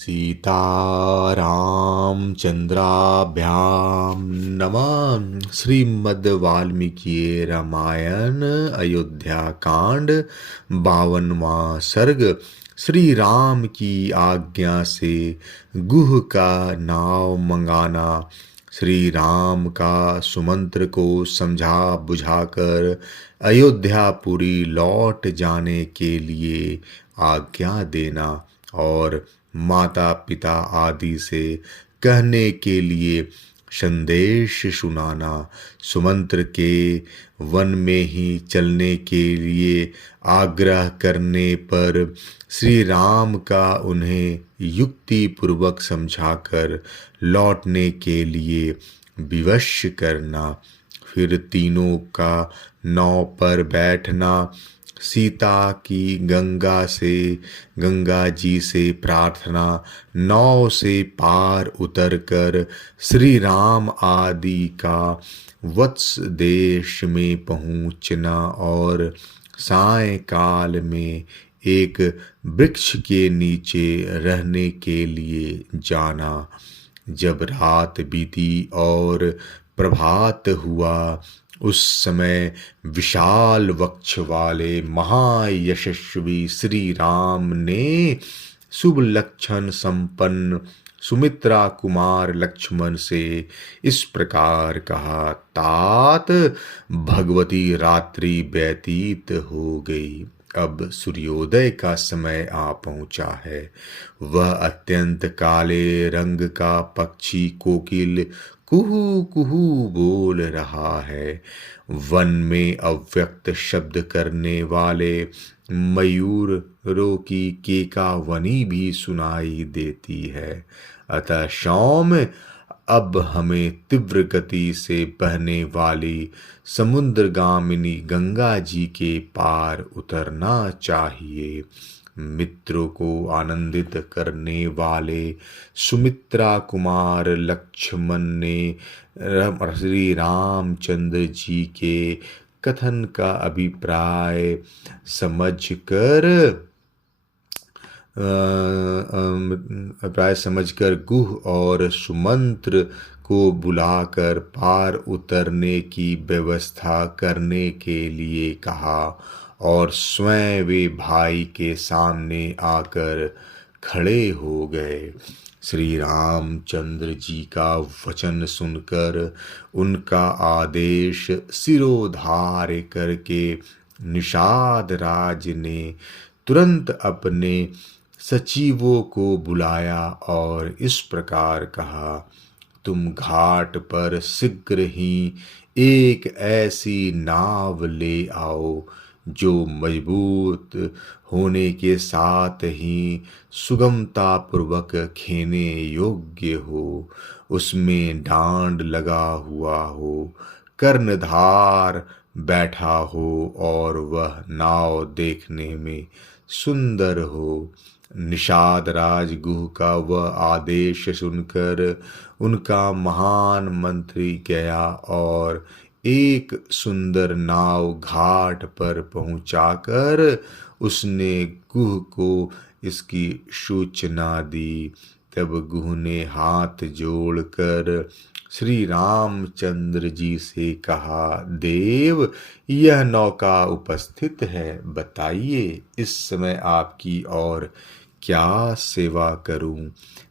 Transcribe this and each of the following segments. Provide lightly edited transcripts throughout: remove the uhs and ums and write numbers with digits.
सीतारामचन्द्राभ्यां नमः। श्रीमद् वाल्मीकि रामायण अयोध्या कांड 52वां सर्ग। श्री राम की आज्ञा से गुह का नाव मंगाना। श्री राम का सुमंत्र को समझा बुझाकर अयोध्यापुरी लौट जाने के लिए आज्ञा देना और माता पिता आदि से कहने के लिए संदेश सुनाना। सुमंत्र के वन में ही चलने के लिए आग्रह करने पर श्री राम का उन्हें युक्ति पूर्वक समझाकर लौटने के लिए विवश करना। फिर तीनों का नाव पर बैठना। सीता की गंगा जी से प्रार्थना। नाव से पार उतरकर श्री राम आदि का वत्स देश में पहुँचना और सायंकाल में एक वृक्ष के नीचे रहने के लिए जाना। जब रात बीती और प्रभात हुआ, उस समय विशाल वक्ष वाले महायशस्वी श्री राम ने शुभ लक्षण संपन्न सुमित्रा कुमार लक्ष्मण से इस प्रकार कहा। तात, भगवती रात्रि व्यतीत हो गई, अब सूर्योदय का समय आ पहुंचा है। वह अत्यंत काले रंग का पक्षी कोकिल कुहू कुहू बोल रहा है। वन में अव्यक्त शब्द करने वाले मयूरों की केकावनी भी सुनाई देती है। अतः सौम्य, अब हमें तीव्र गति से बहने वाली समुद्रगामिनी गंगा जी के पार उतरना चाहिए। मित्रों को आनंदित करने वाले सुमित्रा कुमार लक्ष्मण ने श्री रामचंद्र जी के कथन का अभिप्राय समझकर गुह और सुमंत्र को बुलाकर पार उतरने की व्यवस्था करने के लिए कहा और स्वयं वे भाई के सामने आकर खड़े हो गए। श्री रामचंद्र जी का वचन सुनकर उनका आदेश सिरोधार्य करके निषाद राज ने तुरंत अपने सचिवों को बुलाया और इस प्रकार कहा, तुम घाट पर शीघ्र ही एक ऐसी नाव ले आओ जो मजबूत होने के साथ ही सुगमता पूर्वक खेने योग्य हो, उसमें डांड लगा हुआ हो, कर्णधार बैठा हो और वह नाव देखने में सुंदर हो। निषाद राज गुह का वह आदेश सुनकर उनका महान मंत्री गया और एक सुंदर नाव घाट पर पहुंचाकर उसने गुह को इसकी सूचना दी। तब गुह ने हाथ जोड़कर श्री रामचंद्र जी से कहा, देव, यह नौका उपस्थित है, बताइए इस समय आपकी और क्या सेवा करूं।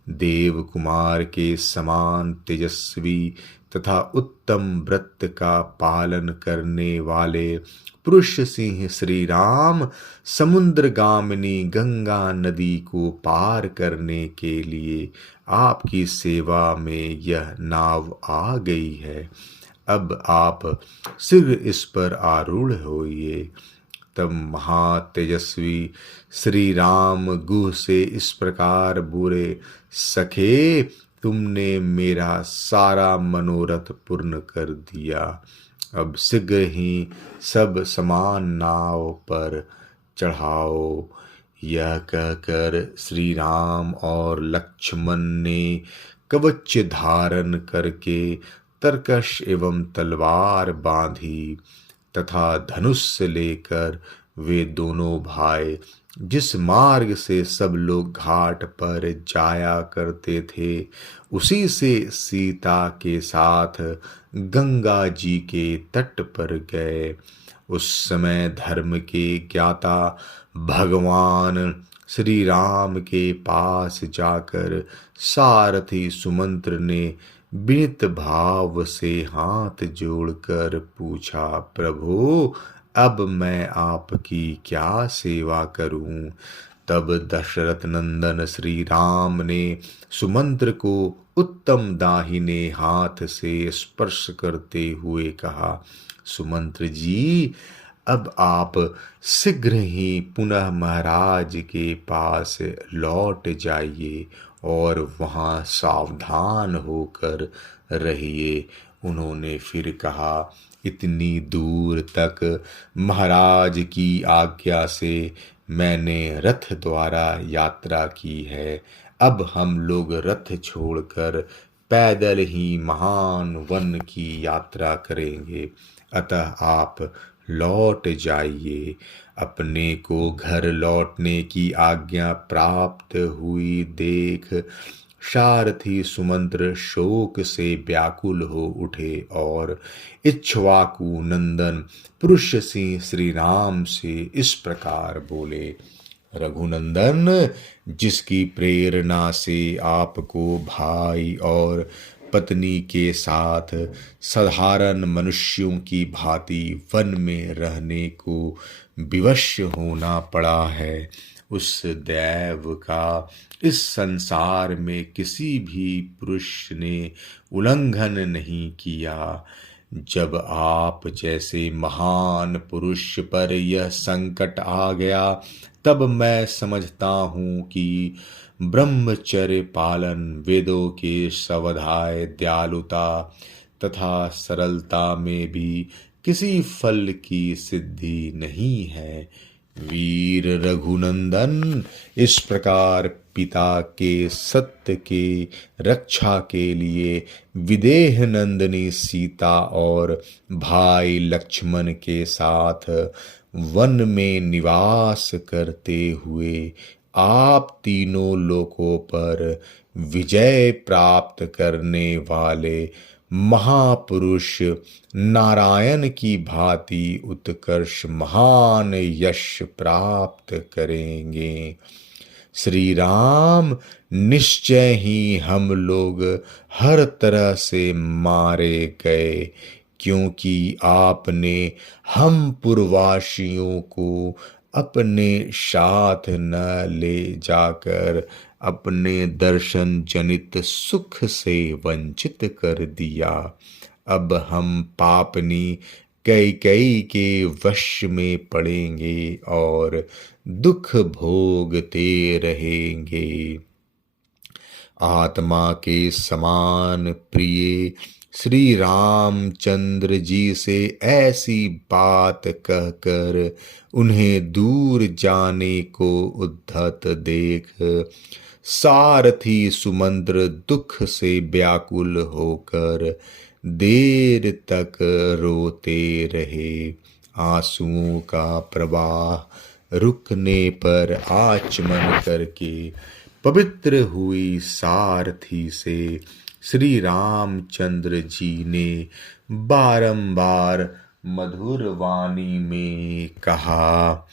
देव कुमार के समान तेजस्वी तथा उत्तम व्रत का पालन करने वाले पुरुष सिंह श्री राम समुद्रगामिनी गंगा नदी को पार करने के लिए आपकी सेवा में यह नाव आ गई है। अब आप शीघ्र इस पर आरूढ़ होइए। तब महातेजस्वी श्री राम गुह से इस प्रकार बोले, सखे, तुमने मेरा सारा मनोरथ पूर्ण कर दिया। अब शीघ्र ही सब समान नाव पर चढ़ाओ। यह कहकर श्री राम और लक्ष्मण ने कवच धारण करके तरकश एवं तलवार बांधी तथा धनुष लेकर वे दोनों भाई जिस मार्ग से सब लोग घाट पर जाया करते थे, उसी से सीता के साथ गंगा जी के तट पर गए। उस समय धर्म के ज्ञाता भगवान श्री राम के पास जाकर सारथी सुमंत्र ने विनीत भाव से हाथ जोड़कर पूछा, प्रभु, अब मैं आपकी क्या सेवा करूं? तब दशरथ नंदन श्री राम ने सुमंत्र को उत्तम दाहिने हाथ से स्पर्श करते हुए कहा, सुमंत्र जी, अब आप शीघ्र ही पुनः महाराज के पास लौट जाइए और वहाँ सावधान होकर रहिए। उन्होंने फिर कहा, इतनी दूर तक महाराज की आज्ञा से मैंने रथ द्वारा यात्रा की है। अब हम लोग रथ छोड़कर पैदल ही महान वन की यात्रा करेंगे। अतः आप लौट जाइए। अपने को घर लौटने की आज्ञा प्राप्त हुई देख सारथी सुमंत्र शोक से व्याकुल हो उठे और इक्ष्वाकु नंदन पुरुष सिंह श्री राम से इस प्रकार बोले, रघुनंदन, जिसकी प्रेरणा से आपको भाई और पत्नी के साथ साधारण मनुष्यों की भांति वन में रहने को विवश होना पड़ा है, उस दैव का इस संसार में किसी भी पुरुष ने उल्लंघन नहीं किया। जब आप जैसे महान पुरुष पर यह संकट आ गया, तब मैं समझता हूँ कि ब्रह्मचर्य पालन, वेदों के स्वाध्याय, दयालुता तथा सरलता में भी किसी फल की सिद्धि नहीं है। वीर रघुनंदन, इस प्रकार पिता के सत्य के रक्षा के लिए विदेह नंदिनी सीता और भाई लक्ष्मण के साथ वन में निवास करते हुए आप तीनों लोकों पर विजय प्राप्त करने वाले महापुरुष नारायण की भांति उत्कर्ष महान यश प्राप्त करेंगे। श्री राम, निश्चय ही हम लोग हर तरह से मारे गए, क्योंकि आपने हम पुरवासियों को अपने साथ न ले जाकर अपने दर्शन जनित सुख से वंचित कर दिया। अब हम पापनी कैकेयी के वश में पड़ेंगे और दुख भोगते रहेंगे। आत्मा के समान प्रिय श्री रामचंद्र जी से ऐसी बात कहकर उन्हें दूर जाने को उद्धत देख सारथी सुमंत्र दुख से व्याकुल होकर देर तक रोते रहे। आंसुओं का प्रवाह रुकने पर आचमन करके पवित्र हुई सारथी से श्री रामचंद्र जी ने बारंबार मधुर वाणी में कहा,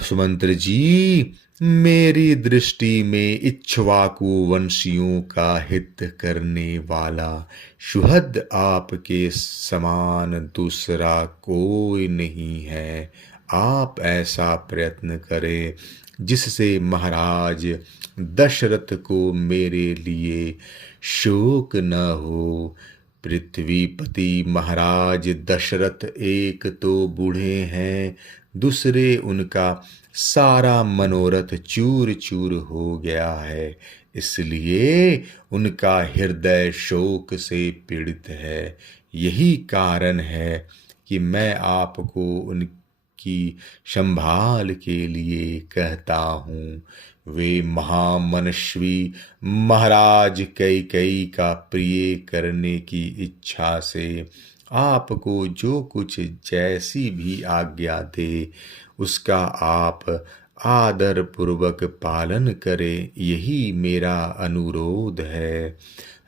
सुमंत्र जी, मेरी दृष्टि में इक्ष्वाकु वंशियों का हित करने वाला सुहृद आपके समान दूसरा कोई नहीं है। आप ऐसा प्रयत्न करें जिससे महाराज दशरथ को मेरे लिए शोक न हो। पृथ्वीपति महाराज दशरथ एक तो बूढ़े हैं, दूसरे उनका सारा मनोरथ चूर चूर हो गया है, इसलिए उनका हृदय शोक से पीड़ित है। यही कारण है कि मैं आपको उनकी संभाल के लिए कहता हूँ। वे महामनस्वी महाराज कैकेयी का प्रिय करने की इच्छा से आपको जो कुछ जैसी भी आज्ञा दे उसका आप आदर पूर्वक पालन करें, यही मेरा अनुरोध है।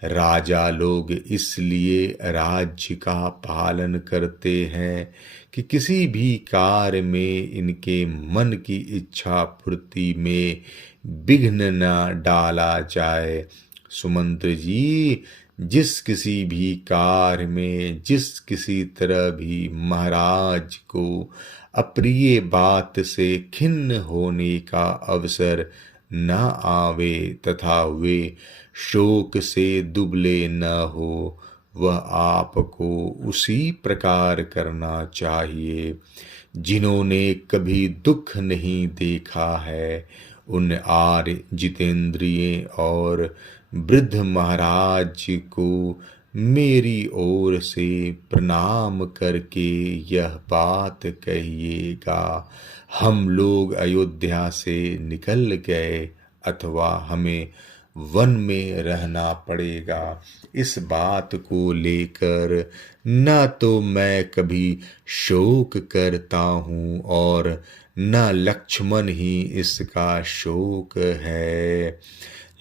राजा लोग इसलिए राज्य का पालन करते हैं कि किसी भी कार्य में इनके मन की इच्छा पूर्ति में विघ्न न डाला जाए। सुमंत्र जी, जिस किसी भी कार्य में जिस किसी तरह भी महाराज को अप्रिय बात से खिन्न होने का अवसर न आवे तथा वे शोक से दुबले न हो, वह आपको उसी प्रकार करना चाहिए। जिन्होंने कभी दुख नहीं देखा है, उन आर्य जितेंद्रिय और वृद्ध महाराज को मेरी ओर से प्रणाम करके यह बात कहिएगा, हम लोग अयोध्या से निकल गए अथवा हमें वन में रहना पड़ेगा। इस बात को लेकर न तो मैं कभी शोक करता हूँ और न लक्ष्मण ही इसका शोक है,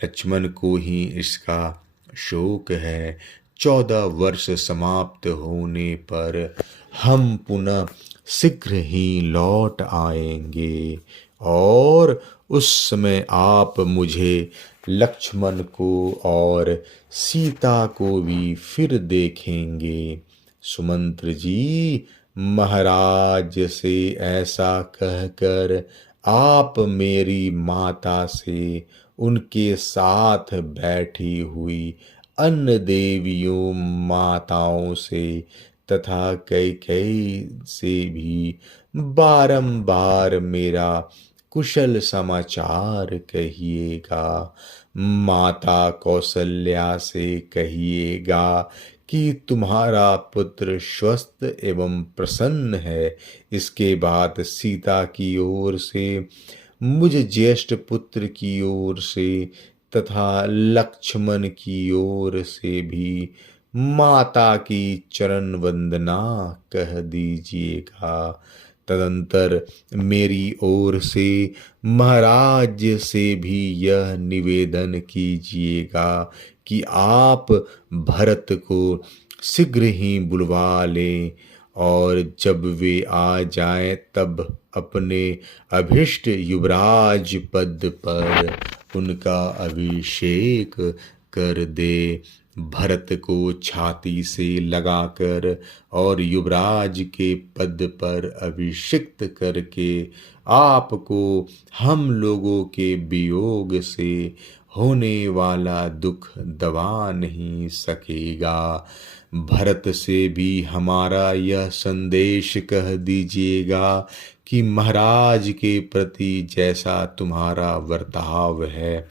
लक्ष्मण को ही इसका शोक है। 14 वर्ष समाप्त होने पर हम पुनः शीघ्र ही लौट आएंगे और उस समय आप मुझे, लक्ष्मण को और सीता को भी फिर देखेंगे। सुमंत्र जी, महाराज से ऐसा कहकर आप मेरी माता से, उनके साथ बैठी हुई अन्य देवियों माताओं से तथा कैकेयी से भी बारंबार मेरा कुशल समाचार कहिएगा। माता कौशल्या से कहिएगा कि तुम्हारा पुत्र स्वस्थ एवं प्रसन्न है। इसके बाद सीता की ओर से, मुझ ज्येष्ठ पुत्र की ओर से तथा लक्ष्मण की ओर से भी माता की चरण वंदना कह दीजिएगा। तदंतर मेरी ओर से महाराज से भी यह निवेदन कीजिएगा कि आप भरत को शीघ्र ही बुलवा लें और जब वे आ जाएं तब अपने अभिष्ट युवराज पद पर उनका अभिषेक कर दे। भरत को छाती से लगाकर और युवराज के पद पर अभिषिक्त करके आपको हम लोगों के वियोग से होने वाला दुख दबा नहीं सकेगा। भरत से भी हमारा यह संदेश कह दीजिएगा कि महाराज के प्रति जैसा तुम्हारा वर्ताव है,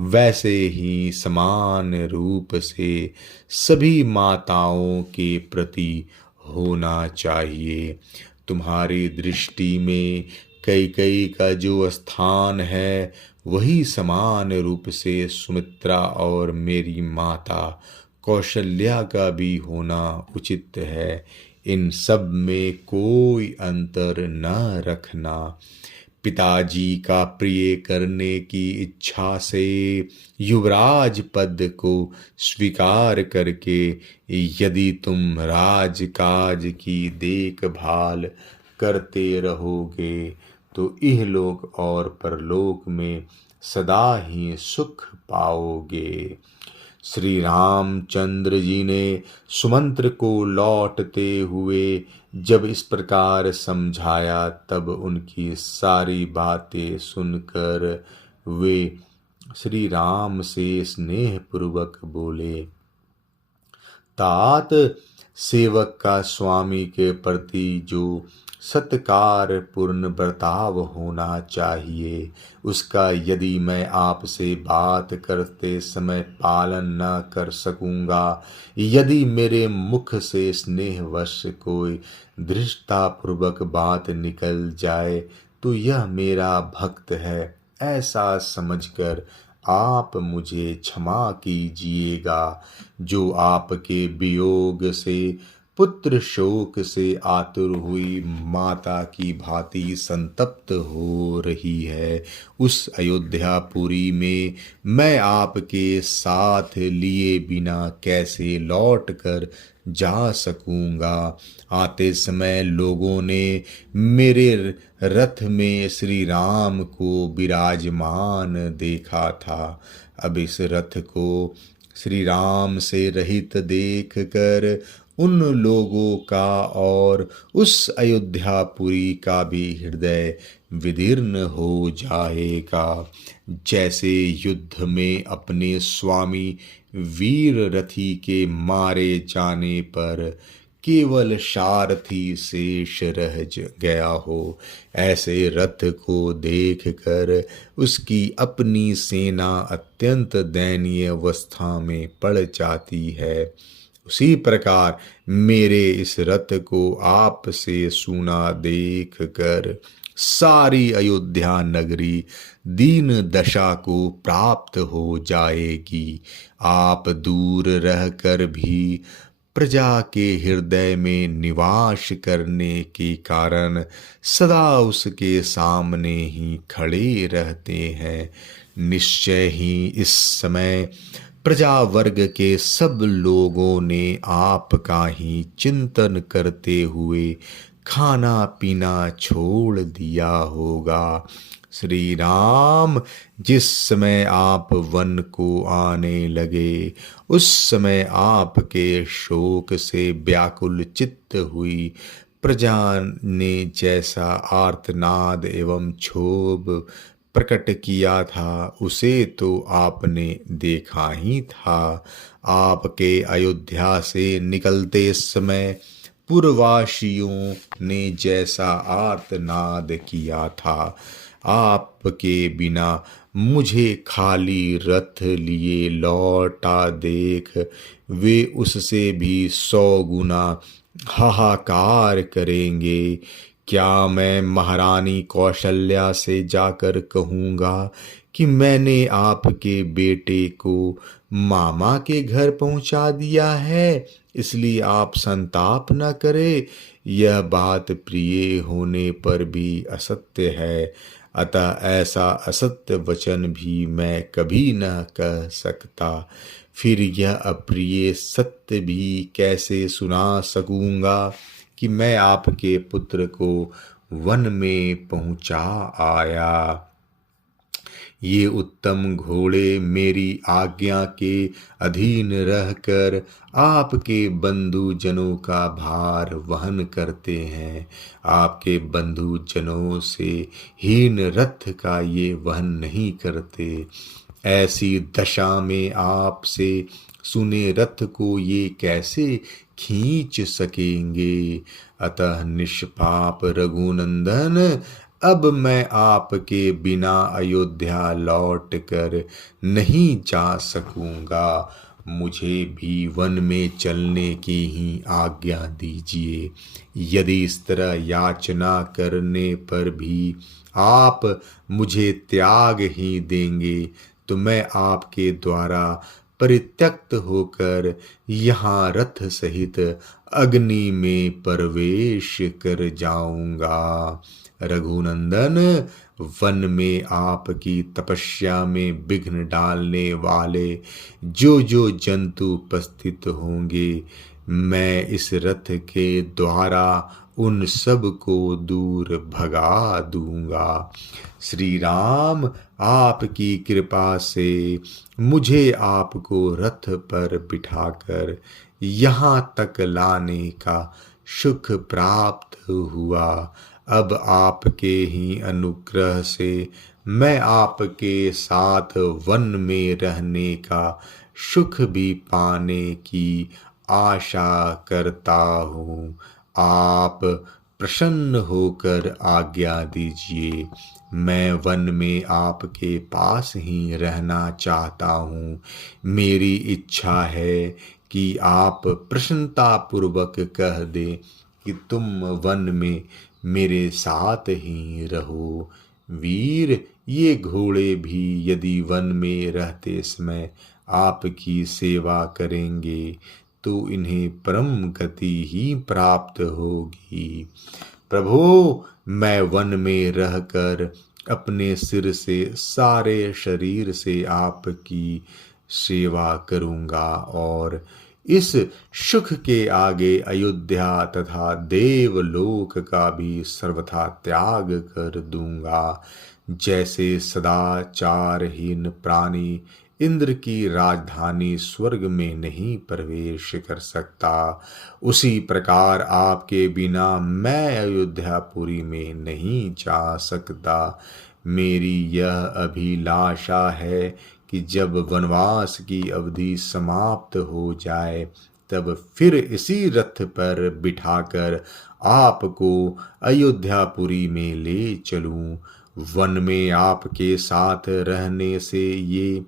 वैसे ही समान रूप से सभी माताओं के प्रति होना चाहिए। तुम्हारी दृष्टि में कैकेयी का जो स्थान है, वही समान रूप से सुमित्रा और मेरी माता कौशल्या का भी होना उचित है। इन सब में कोई अंतर न रखना। पिताजी का प्रिय करने की इच्छा से युवराज पद को स्वीकार करके यदि तुम राजकाज की देखभाल करते रहोगे तो इहलोक और परलोक में सदा ही सुख पाओगे। श्री रामचंद्र जी ने सुमंत्र को लौटते हुए जब इस प्रकार समझाया तब उनकी सारी बातें सुनकर वे श्री राम से स्नेह पूर्वक बोले, तात, सेवक का स्वामी के प्रति जो सत्कार पूर्ण बर्ताव होना चाहिए, उसका यदि मैं आपसे बात करते समय पालन न कर सकूंगा, यदि मेरे मुख से स्नेहवश कोई धृष्टतापूर्वक बात निकल जाए तो यह मेरा भक्त है, ऐसा समझकर आप मुझे क्षमा कीजिएगा। जो आपके वियोग से पुत्र शोक से आतुर हुई माता की भांति संतप्त हो रही है। उस अयोध्यापुरी में मैं आपके साथ लिए बिना कैसे लौट कर जा सकूंगा। आते समय लोगों ने मेरे रथ में श्री राम को विराजमान देखा था। अब इस रथ को श्री राम से रहित देख कर उन लोगों का और उस अयोध्यापुरी का भी हृदय विदीर्ण हो जाएगा। जैसे युद्ध में अपने स्वामी वीर रथी के मारे जाने पर केवल सारथी शेष रह गया हो, ऐसे रथ को देखकर उसकी अपनी सेना अत्यंत दयनीय अवस्था में पड़ जाती है। उसी प्रकार मेरे इस रथ को आपसे सूना देख कर सारी अयोध्या नगरी दीन दशा को प्राप्त हो जाएगी। आप दूर रहकर भी प्रजा के हृदय में निवास करने के कारण सदा उसके सामने ही खड़े रहते हैं। निश्चय ही इस समय प्रजा वर्ग के सब लोगों ने आपका ही चिंतन करते हुए खाना पीना छोड़ दिया होगा। श्री राम जिस समय आप वन को आने लगे, उस समय आपके शोक से व्याकुल चित्त हुई प्रजा ने जैसा आर्तनाद एवं क्षोभ प्रकट किया था, उसे तो आपने देखा ही था। आपके अयोध्या से निकलते समय पूर्ववासियों ने जैसा आर्तनाद किया था, आपके बिना मुझे खाली रथ लिए लौटा देख वे उससे भी 100 गुना हाहाकार करेंगे। क्या मैं महारानी कौशल्या से जाकर कहूँगा कि मैंने आपके बेटे को मामा के घर पहुँचा दिया है, इसलिए आप संताप न करें? यह बात प्रिय होने पर भी असत्य है, अतः ऐसा असत्य वचन भी मैं कभी न कह सकता। फिर यह अप्रिय सत्य भी कैसे सुना सकूँगा कि मैं आपके पुत्र को वन में पहुँचा आया। ये उत्तम घोड़े मेरी आज्ञा के अधीन रहकर आपके बंधुजनों का भार वहन करते हैं। आपके बंधुजनों से हीन रथ का ये वहन नहीं करते। ऐसी दशा में आपसे सुने रथ को ये कैसे खींच सकेंगे? अतः निष्पाप रघुनंदन, अब मैं आपके बिना अयोध्या लौट कर नहीं जा सकूंगा। मुझे भी वन में चलने की ही आज्ञा दीजिए। यदि इस तरह याचना करने पर भी आप मुझे त्याग ही देंगे, तो मैं आपके द्वारा परित्यक्त होकर यहाँ रथ सहित अग्नि में प्रवेश कर जाऊंगा। रघुनंदन, वन में आपकी तपस्या में विघ्न डालने वाले जो जो जंतु उपस्थित होंगे, मैं इस रथ के द्वारा उन सब को दूर भगा दूंगा। श्री राम, आपकी कृपा से मुझे आपको रथ पर बिठाकर यहाँ तक लाने का सुख प्राप्त हुआ। अब आपके ही अनुग्रह से मैं आपके साथ वन में रहने का सुख भी पाने की आशा करता हूँ। आप प्रसन्न होकर आज्ञा दीजिए। मैं वन में आपके पास ही रहना चाहता हूँ। मेरी इच्छा है कि आप प्रसन्नतापूर्वक कह दें कि तुम वन में मेरे साथ ही रहो। वीर, ये घोड़े भी यदि वन में रहते समय आपकी सेवा करेंगे तो इन्हें परम गति ही प्राप्त होगी। प्रभु, मैं वन में रहकर अपने सिर से सारे शरीर से आपकी सेवा करूँगा और इस सुख के आगे अयोध्या तथा देवलोक का भी सर्वथा त्याग कर दूंगा। जैसे सदाचारहीन प्राणी इंद्र की राजधानी स्वर्ग में नहीं प्रवेश कर सकता, उसी प्रकार आपके बिना मैं अयोध्यापुरी में नहीं जा सकता। मेरी यह अभिलाषा है कि जब वनवास की अवधि समाप्त हो जाए तब फिर इसी रथ पर बिठाकर आपको अयोध्यापुरी में ले चलूं। वन में आपके साथ रहने से ये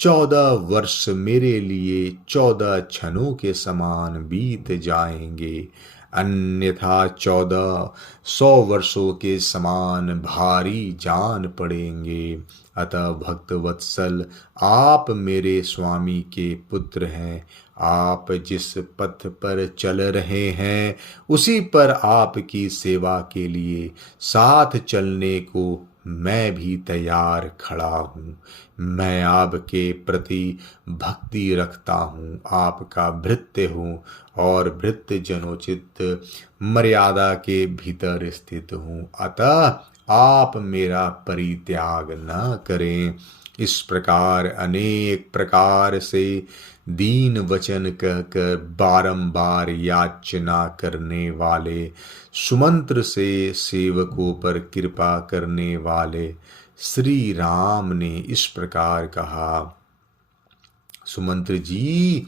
14 वर्ष मेरे लिए 14 क्षणों के समान बीत जाएंगे, अन्यथा 1400 वर्षों के समान भारी जान पड़ेंगे। अतः भक्त वत्सल, आप मेरे स्वामी के पुत्र हैं। आप जिस पथ पर चल रहे हैं उसी पर आपकी सेवा के लिए साथ चलने को मैं भी तैयार खड़ा हूँ। मैं आपके प्रति भक्ति रखता हूँ, आपका भृत्य हूँ और भृत्य जनोचित मर्यादा के भीतर स्थित हूँ। अतः आप मेरा परित्याग न करें। इस प्रकार अनेक प्रकार से दीन वचन कहकर बारंबार याचना करने वाले, सुमंत्र से सेवकों पर कृपा करने वाले श्री राम ने इस प्रकार कहा, सुमंत्र जी,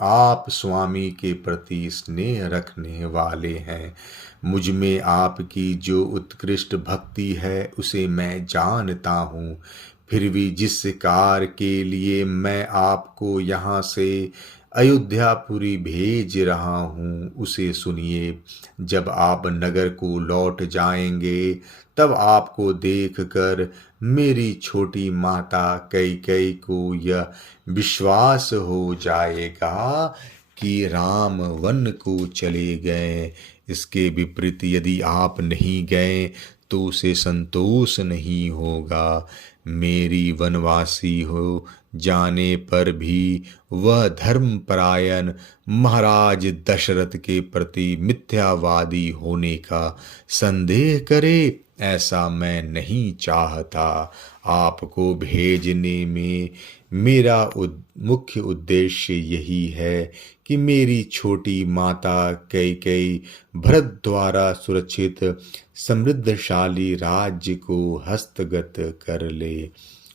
आप स्वामी के प्रति स्नेह रखने वाले हैं। मुझ में आपकी जो उत्कृष्ट भक्ति है उसे मैं जानता हूँ। फिर भी जिस कार्य के लिए मैं आपको यहाँ से अयोध्यापुरी भेज रहा हूँ उसे सुनिए। जब आप नगर को लौट जाएंगे तब आपको देखकर मेरी छोटी माता कैकेयी को यह विश्वास हो जाएगा कि राम वन को चले गए। इसके विपरीत यदि आप नहीं गए तो उसे संतोष नहीं होगा। मेरी वनवासी हो जाने पर भी वह धर्मपरायण महाराज दशरथ के प्रति मिथ्यावादी होने का संदेह करे, ऐसा मैं नहीं चाहता। आपको भेजने में मेरा मुख्य उद्देश्य यही है कि मेरी छोटी माता कैकेयी भरत द्वारा सुरक्षित समृद्धशाली राज्य को हस्तगत कर ले।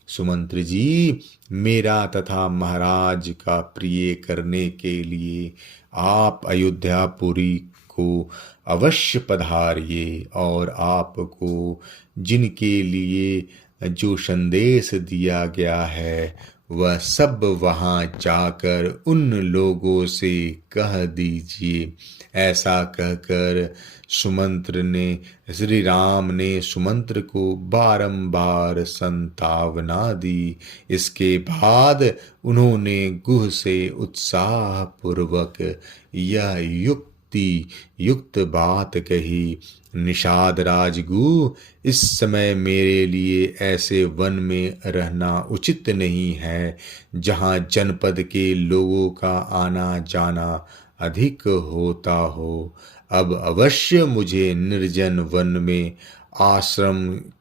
सुमंत्र जी, मेरा तथा महाराज का प्रिय करने के लिए आप अयोध्यापुरी को अवश्य पधारिए और आपको जिनके लिए जो संदेश दिया गया है वह सब वहाँ जाकर उन लोगों से कह दीजिए। ऐसा कहकर श्री राम ने सुमंत्र को बारंबार संतावना दी। इसके बाद उन्होंने गुह से उत्साहपूर्वक यह युक्त बात कही, निषाद राजगु, इस समय मेरे लिए ऐसे वन में रहना उचित नहीं है जहाँ जनपद के लोगों का आना जाना अधिक होता हो। अब अवश्य मुझे निर्जन वन में आश्रम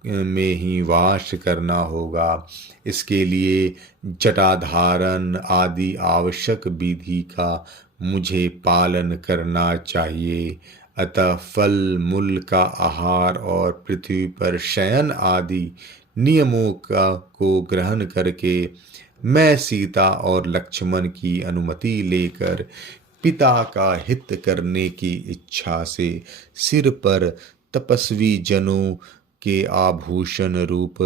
में ही वास करना होगा। इसके लिए जटाधारण आदि आवश्यक विधि का मुझे पालन करना चाहिए। अतः फल मूल का आहार और पृथ्वी पर शयन आदि नियमों को ग्रहण करके मैं सीता और लक्ष्मण की अनुमति लेकर पिता का हित करने की इच्छा से सिर पर तपस्वी जनों के आभूषण रूप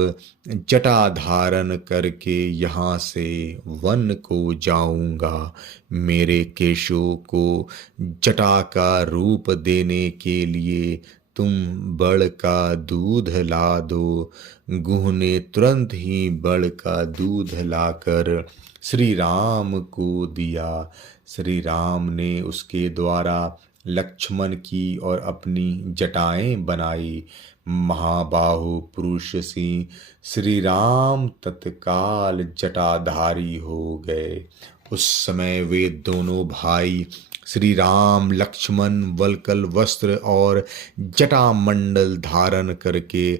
जटा धारण करके यहाँ से वन को जाऊंगा। मेरे केशों को जटा का रूप देने के लिए तुम बड़ का दूध ला दो। गुह ने तुरंत ही बड़ का दूध लाकर श्री राम को दिया। श्री राम ने उसके द्वारा लक्ष्मण की और अपनी जटाएं बनाई। महाबाहु पुरुष सिंह श्री राम तत्काल जटाधारी हो गए। उस समय वे दोनों भाई श्री राम लक्ष्मण वल्कल वस्त्र और जटामंडल धारण करके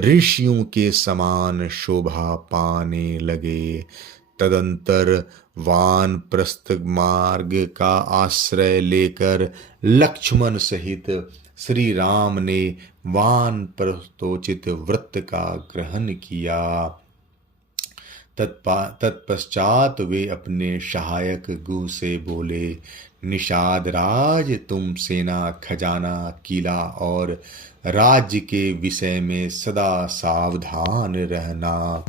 ऋषियों के समान शोभा पाने लगे। तदंतर वानप्रस्थ मार्ग का आश्रय लेकर लक्ष्मण सहित श्री राम ने वानप्रस्थोचित व्रत का ग्रहण किया। तत्पश्चात वे अपने सहायक गुह से बोले, निषाद राज, तुम सेना, खजाना, किला और राज्य के विषय में सदा सावधान रहना,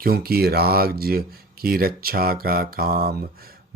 क्योंकि राज्य की रक्षा का काम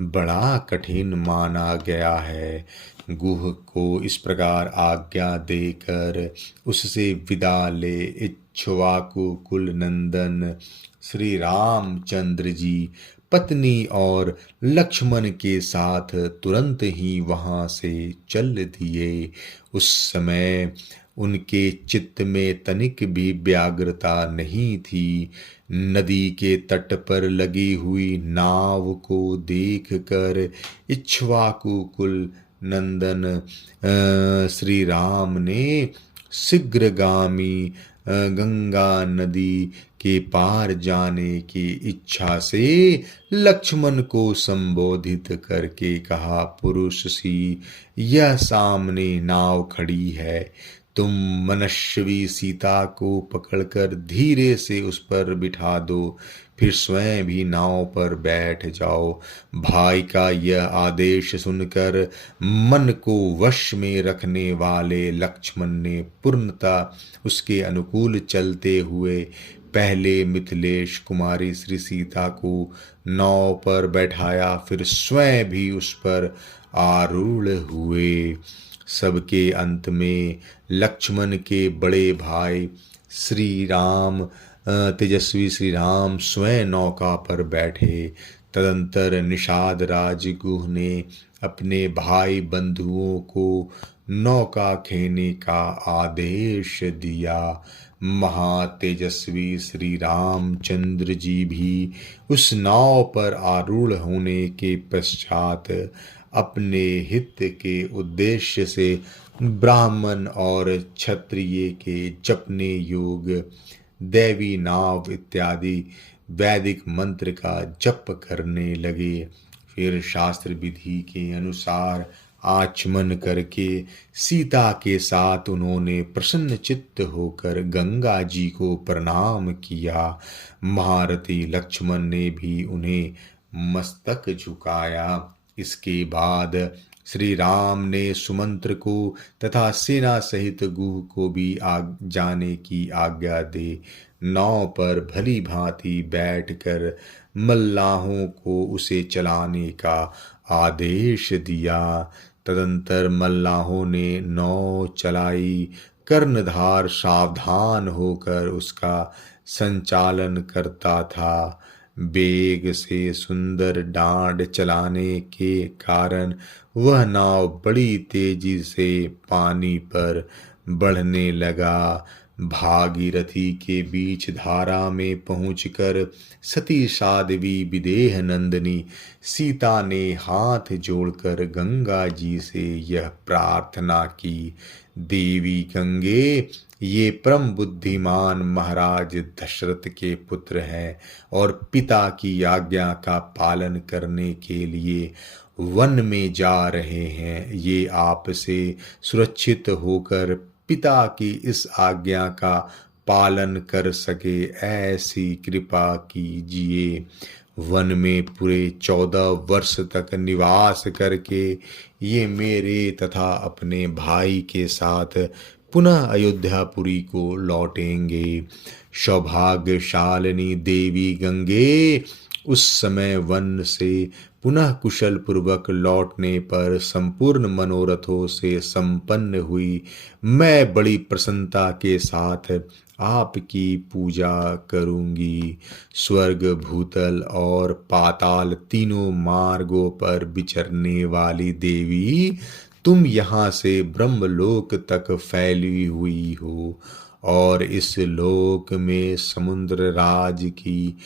बड़ा कठिन माना गया है। गुह को इस प्रकार आज्ञा देकर उससे विदा ले इक्ष्वाकु कुल नंदन श्री रामचंद्र जी पत्नी और लक्ष्मण के साथ तुरंत ही वहां से चल दिए। उस समय उनके चित्त में तनिक भी व्याग्रता नहीं थी। नदी के तट पर लगी हुई नाव को देखकर इक्ष्वाकु कुल नंदन श्री राम ने शीघ्रगामी गंगा नदी के पार जाने की इच्छा से लक्ष्मण को संबोधित करके कहा, पुरुष सी, यह सामने नाव खड़ी है, तुम मनस्वी सीता को पकड़कर धीरे से उस पर बिठा दो, फिर स्वयं भी नाव पर बैठ जाओ। भाई का यह आदेश सुनकर मन को वश में रखने वाले लक्ष्मण ने पूर्णतः उसके अनुकूल चलते हुए पहले मिथिलेश कुमारी श्री सीता को नाव पर बैठाया, फिर स्वयं भी उस पर आरूढ़ हुए। सबके अंत में लक्ष्मण के बड़े भाई श्री राम तेजस्वी श्री राम स्वयं नौका पर बैठे। तदंतर निषाद राजगुह ने अपने भाई बंधुओं को नौका खेने का आदेश दिया। महातेजस्वी श्री रामचंद्र जी भी उस नाव पर आरूढ़ होने के पश्चात अपने हित के उद्देश्य से ब्राह्मण और क्षत्रिय के जपने योग दैवी नाव इत्यादि वैदिक मंत्र का जप करने लगे। फिर शास्त्र विधि के अनुसार आचमन करके सीता के साथ उन्होंने प्रसन्न चित्त होकर गंगा जी को प्रणाम किया। महारथी लक्ष्मण ने भी उन्हें मस्तक झुकाया। इसके बाद श्री राम ने सुमंत्र को तथा सेना सहित गुह को भी जाने की आज्ञा दे नाव पर भली भांति बैठकर मल्लाहों को उसे चलाने का आदेश दिया। तदंतर मल्लाहों ने नाव चलाई। कर्णधार सावधान होकर उसका संचालन करता था। वेग से सुंदर डांड चलाने के कारण वह नाव बड़ी तेजी से पानी पर बढ़ने लगा। भागीरथी के बीच धारा में पहुंचकर सती साध्वी विदेह नंदिनी सीता ने हाथ जोड़कर गंगा जी से यह प्रार्थना की, देवी गंगे, ये परम बुद्धिमान महाराज दशरथ के पुत्र हैं और पिता की आज्ञा का पालन करने के लिए वन में जा रहे हैं। ये आपसे सुरक्षित होकर पिता की इस आज्ञा का पालन कर सके, ऐसी कृपा कीजिए। वन में पूरे 14 वर्ष तक निवास करके ये मेरे तथा अपने भाई के साथ पुनः अयोध्यापुरी को लौटेंगे। सौभाग्यशालिनी देवी गंगे, उस समय वन से पुनः कुशल पूर्वक लौटने पर संपूर्ण मनोरथों से संपन्न हुई। मैं बड़ी प्रसन्नता के साथ आपकी पूजा करूंगी। स्वर्ग, भूतल और पाताल तीनों मार्गों पर विचरने वाली देवी, तुम यहाँ से ब्रह्मलोक तक फैली हुई हो और इस लोक में समुद्र राज की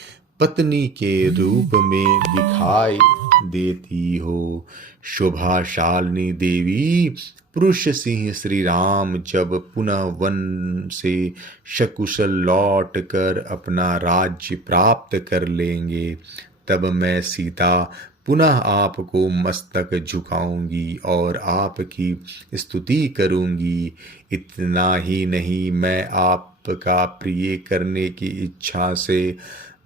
पत्नी के रूप में दिखाई देती हो। शोभाशालिनी देवी, पुरुष सिंह श्री राम जब पुनः वन से सकुशल लौट कर अपना राज्य प्राप्त कर लेंगे, तब मैं सीता पुनः आपको मस्तक झुकाऊंगी और आपकी स्तुति करूंगी। इतना ही नहीं, मैं आपका प्रिय करने की इच्छा से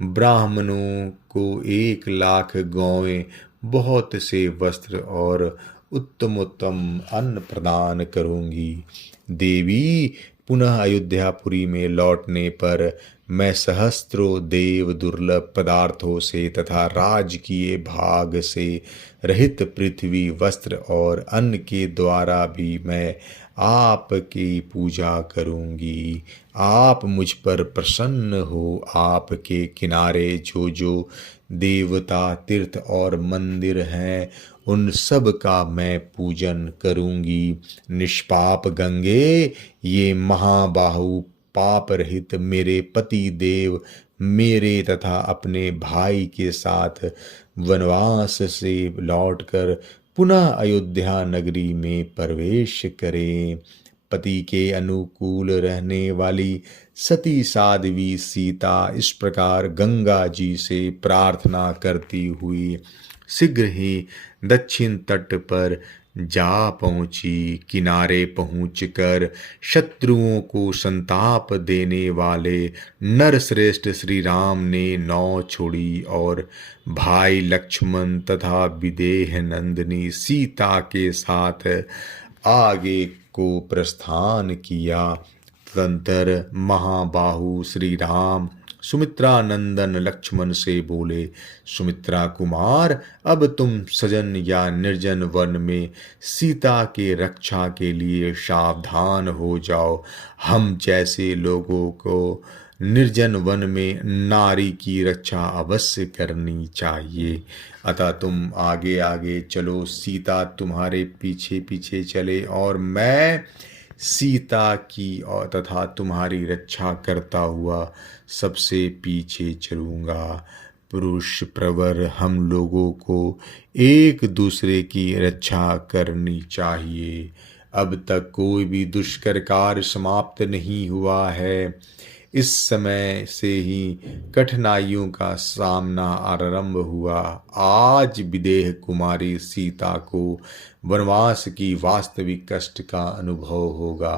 ब्राह्मणों को 1,00,000 गौएं, बहुत से वस्त्र और उत्तम उत्तम अन्न प्रदान करूंगी। देवी, पुनः अयोध्यापुरी में लौटने पर मैं सहस्त्रों देव दुर्लभ पदार्थों से तथा राजकीय भाग से रहित पृथ्वी, वस्त्र और अन्न के द्वारा भी मैं आपकी पूजा करूंगी। आप मुझ पर प्रसन्न हो। आपके किनारे जो जो देवता, तीर्थ और मंदिर हैं, उन सब का मैं पूजन करूंगी। निष्पाप गंगे, ये महाबाहु पाप रहित मेरे पति देव मेरे तथा अपने भाई के साथ वनवास से लौटकर पुनः अयोध्या नगरी में प्रवेश करें। पति के अनुकूल रहने वाली सती साध्वी सीता इस प्रकार गंगा जी से प्रार्थना करती हुई शीघ्र ही दक्षिण तट पर जा पहुंची। किनारे पहुंचकर शत्रुओं को संताप देने वाले नरश्रेष्ठ श्री राम ने नाव छोड़ी और भाई लक्ष्मण तथा विदेह नंदिनी सीता के साथ आगे को प्रस्थान किया। तदंतर महाबाहु श्री राम सुमित्रा नंदन लक्ष्मण से बोले, सुमित्रा कुमार, अब तुम सजन या निर्जन वन में सीता के रक्षा के लिए सावधान हो जाओ। हम जैसे लोगों को निर्जन वन में नारी की रक्षा अवश्य करनी चाहिए। अतः तुम आगे आगे चलो, सीता तुम्हारे पीछे पीछे चले और मैं सीता की और तथा तुम्हारी रक्षा करता हुआ सबसे पीछे चलूँगा। पुरुष प्रवर हम लोगों को एक दूसरे की रक्षा करनी चाहिए। अब तक कोई भी दुष्कर कार्य समाप्त नहीं हुआ है। इस समय से ही कठिनाइयों का सामना आरंभ हुआ। आज विदेह कुमारी सीता को वनवास की वास्तविक कष्ट का अनुभव होगा।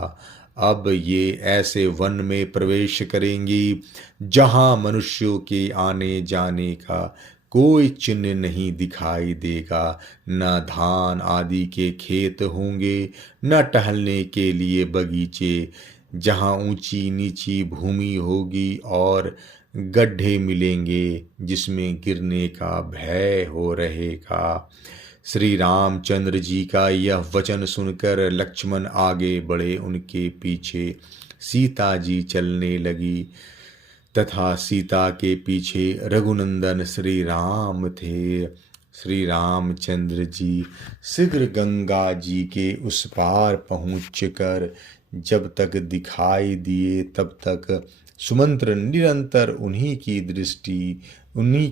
अब ये ऐसे वन में प्रवेश करेंगी जहां मनुष्यों के आने जाने का कोई चिन्ह नहीं दिखाई देगा। न धान आदि के खेत होंगे, न टहलने के लिए बगीचे। जहाँ ऊंची नीची भूमि होगी और गड्ढे मिलेंगे जिसमें गिरने का भय हो रहेगा। श्री रामचंद्र जी का यह वचन सुनकर लक्ष्मण आगे बढ़े। उनके पीछे सीता जी चलने लगी तथा सीता के पीछे रघुनंदन श्री राम थे। श्री रामचंद्र जी शीघ्र गंगा जी के उस पार पहुंचकर जब तक दिखाई दिए तब तक सुमंत्र निरंतर उन्हीं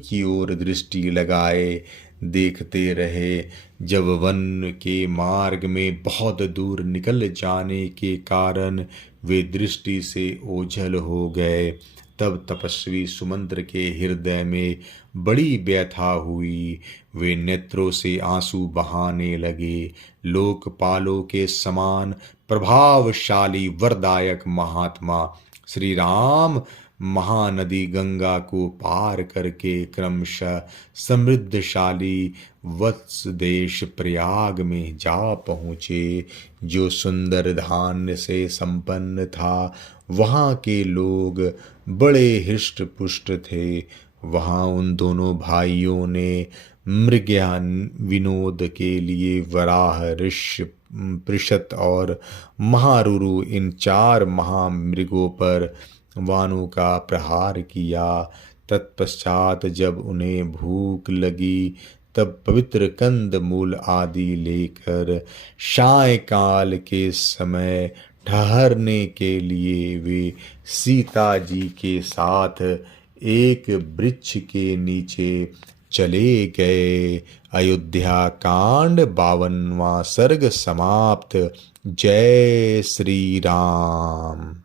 की ओर दृष्टि लगाए देखते रहे। जब वन के मार्ग में बहुत दूर निकल जाने के कारण वे दृष्टि से ओझल हो गए, तब तपस्वी सुमंत्र के हृदय में बड़ी व्यथा हुई। वे नेत्रों से आंसू बहाने लगे। लोकपालों के समान प्रभावशाली वरदायक महात्मा श्री राम महानदी गंगा को पार करके क्रमशः समृद्धशाली वत्स देश प्रयाग में जा पहुँचे, जो सुंदर धान्य से संपन्न था। वहाँ के लोग बड़े हृष्ट पुष्ट थे। वहाँ उन दोनों भाइयों ने मृगयान विनोद के लिए वराह, ऋष, पृषत और महारुरु इन 4 महामृगों पर वानों का प्रहार किया। तत्पश्चात जब उन्हें भूख लगी तब पवित्र कंद मूल आदि लेकर सायंकाल के समय ठहरने के लिए वे सीता जी के साथ एक वृक्ष के नीचे चले गए। अयोध्या कांड 52वां सर्ग समाप्त। जय श्री राम।